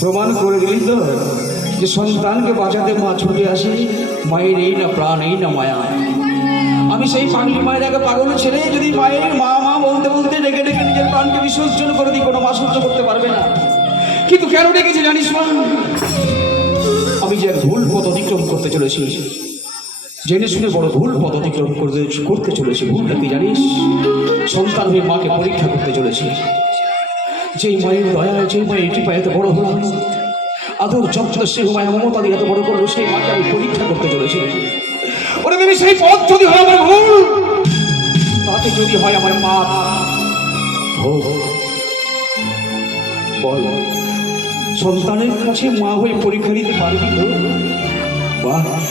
প্রমাণ করে দিলি তো যে সন্তানকে বাঁচাতে মা ছুটে আসে, মায়ের এই না প্রাণ, এই না মায়া। আমি সেই পাগলি মায়ের আগে পাগল ছেলে যদি মায়ের মা মা বলতে বলতে ডেকে ডেকে নিজের প্রাণকে বিসর্জন করে দিই, কোনো মা সহ্য করতে পারবে না। কিন্তু কেন ডেকেছি জানিস মা? আমি যে এক ভুল পথ অতিক্রম করতে চলেছি, জেনে শুনে বড় ভুল পথ অতিক্রম করতে চলেছি। ভুলটা কি জানিস? সন্তান হয়ে মাকে পরীক্ষা করতে চলেছি। যেই মায়ের দয়ায়, যে মায়ের এটি পায়ে এত বড় হলাম, আদর যত্ন স্নেহ মায়া মমতা দিয়ে এত বড় করলো, সেই মাকে আমি পরীক্ষা করতে চলেছি। ওরে তুমি সেই পথ যদি হয় আমার ভুল, তাতে যদি হয় আমার মা হোক, বল সন্তানের কাছে মা হয়ে পরীক্ষা দিতে পারবি তো? বাহ।